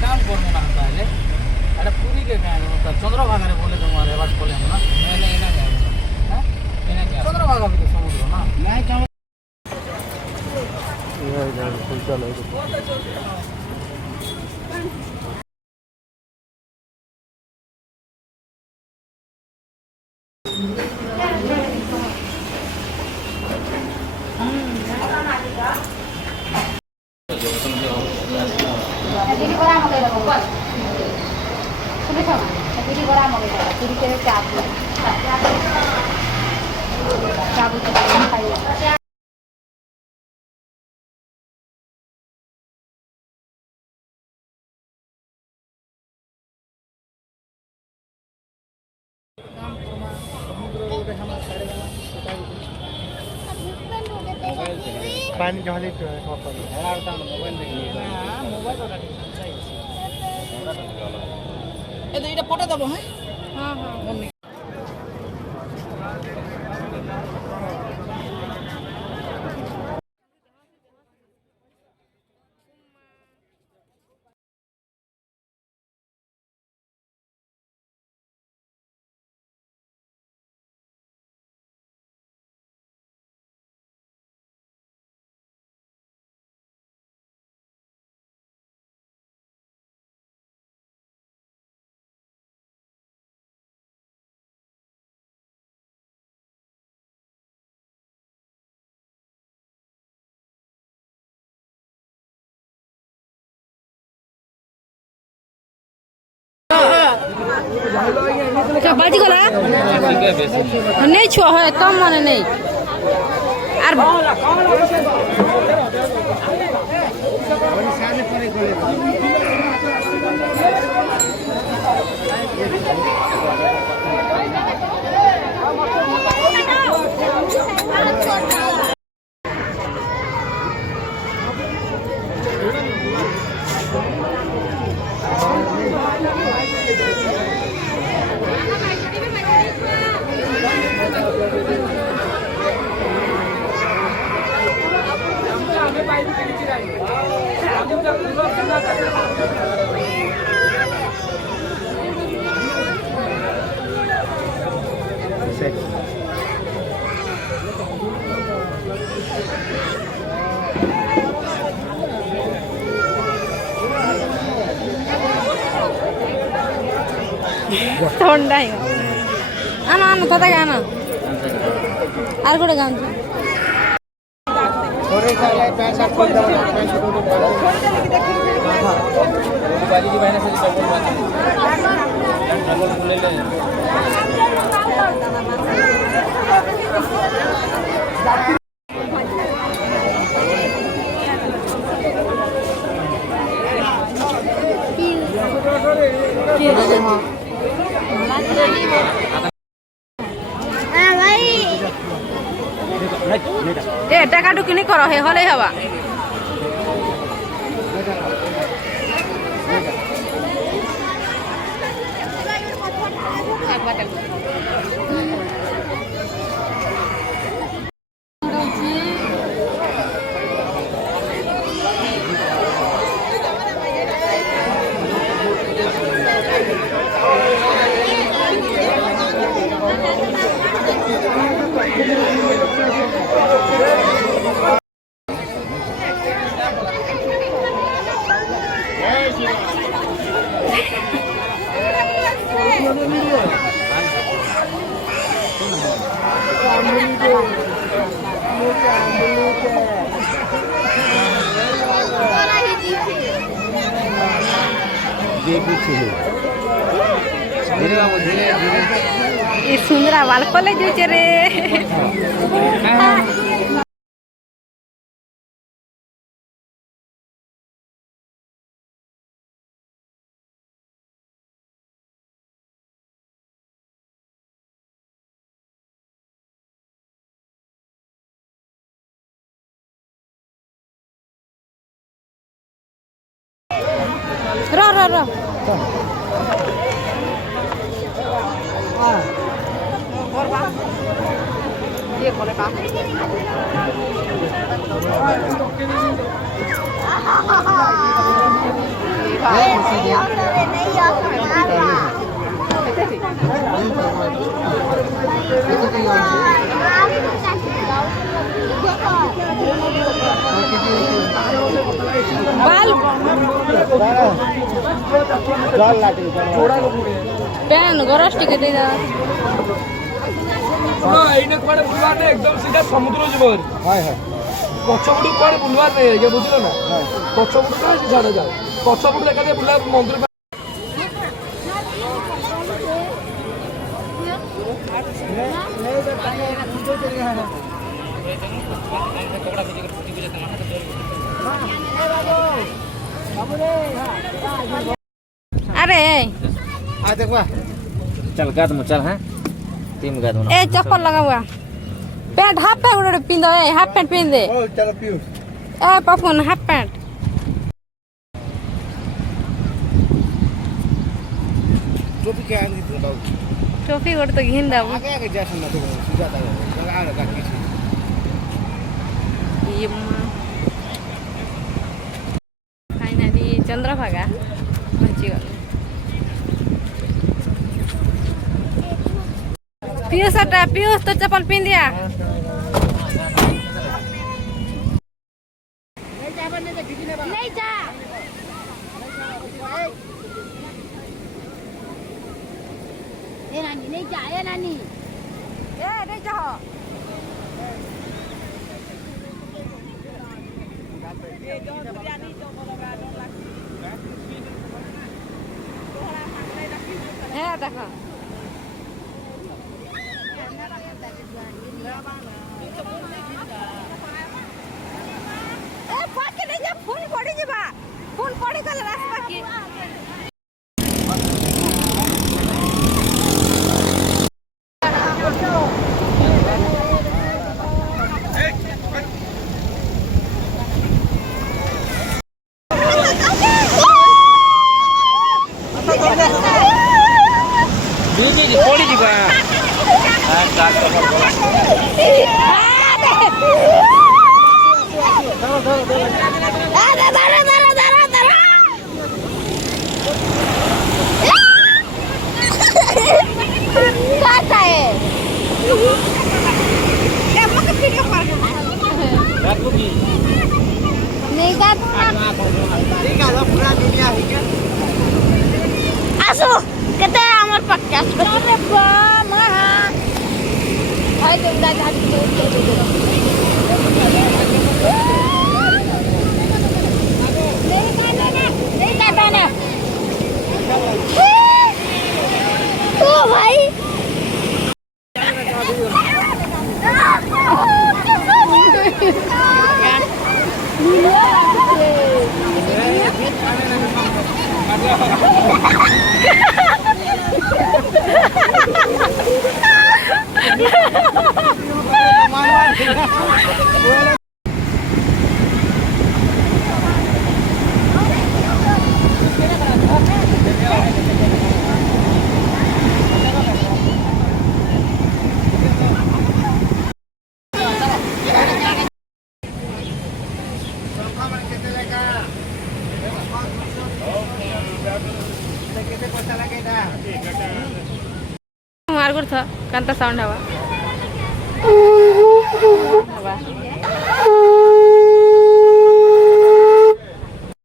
काम गर्नु ना अहिले अरे पूरी के क्या चंद्रभागा रे बोले तुम्हारे बात बोले हम ना नहीं इना क्या है इना क्या चंद्रभागा भी तो समुद्र ना नहीं क्या ये इधर फुल चलो पानी जहाँ ले এটা পটা দেবো হ্যাঁ হ্যাঁ হ্যাঁ क्या बाजी गला नहीं छुआ है कम माने नहीं আর ଥଣ୍ଡା ଆନ ଆନ ତତେ ଗାନ আর কোটা গান थोड़े सा लाइट पैंट शर्ट खोल दो पैंट शर्ट को बाजी की बहन से डबल बात डबल ले ले টাকা ঢুকিনি করো হে হলেই হবা ये सुंदरा वाल पले जो चरे रा रा रा ये खोले का पेन गरज टिके दे दा एने कुआडे बुलवार ने एकदम सीधा समुद्र जीवर हाय हाय पछपटू कुआडे बुलवार नहीं है बुझलो ना पछपटू का छाड़ा जाओ पछपटू देखा दे बुला मंदिर अरे आ देख बा चल गा तुम चल हां टीम गा तुम ए चप्पल लगा हुआ पैंट हाफ पैंट पिंदो ए हाफ पैंट पिन दे ओ चलो पियो ए पफन हाफ पैंट टोपी के आंदी तो बाबू टोपी गोड़ तो घिन दा आगे आगे जा सुन तो सीधा ता लगा लगा किसी ये फाइनली चंद्रभागा पहुंची पीयूष तो चप्पल पिन दिया नहीं जा ए नानी नहीं जा ए नानी ए नहीं जाओ है देखो ए पाके नहीं जा फोन पड़ी जीवा फोन पड़ी गले रास्ता की बीगी दी कोड़ी दी बा हां काट आसो कते हमर पक्का अरे बा महा हाय तुमदा घाटी नहीं काटना ओ भाई मार कर था कांता साउंड हवा